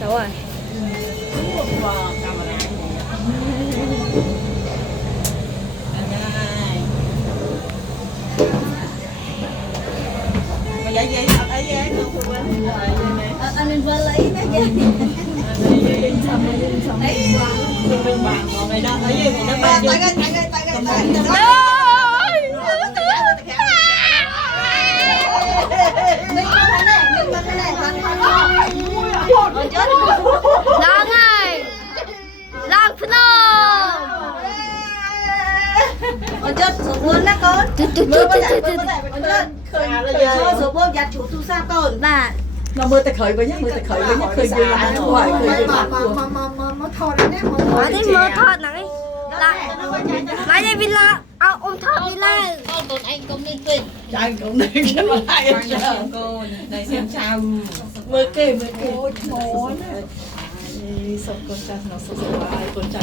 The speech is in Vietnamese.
Đúng rồi. Vậy vậy ở vậy không phụ huynh anh lên vợ lấy cái gì bên bàn còn này đó ở dưới này nó bàn tay cái Long ơi, Long Phnom. con chết sụp luôn đó con mưa có thể con chết khơi sụp luôn giặt chủ tu sao con Bà nó mưa ta khởi với nhá mưa ta khởi với nhá khởi dưới là nó hoài khởi mà thôi đấy nhé nói đến mơ thọt này là nói đây villa ôm thọt villa con anh cũng nên quên anh cũng nên cái mà hai em cô đây xem sao mưa kề ôi món sọc con trai nó sọc con trai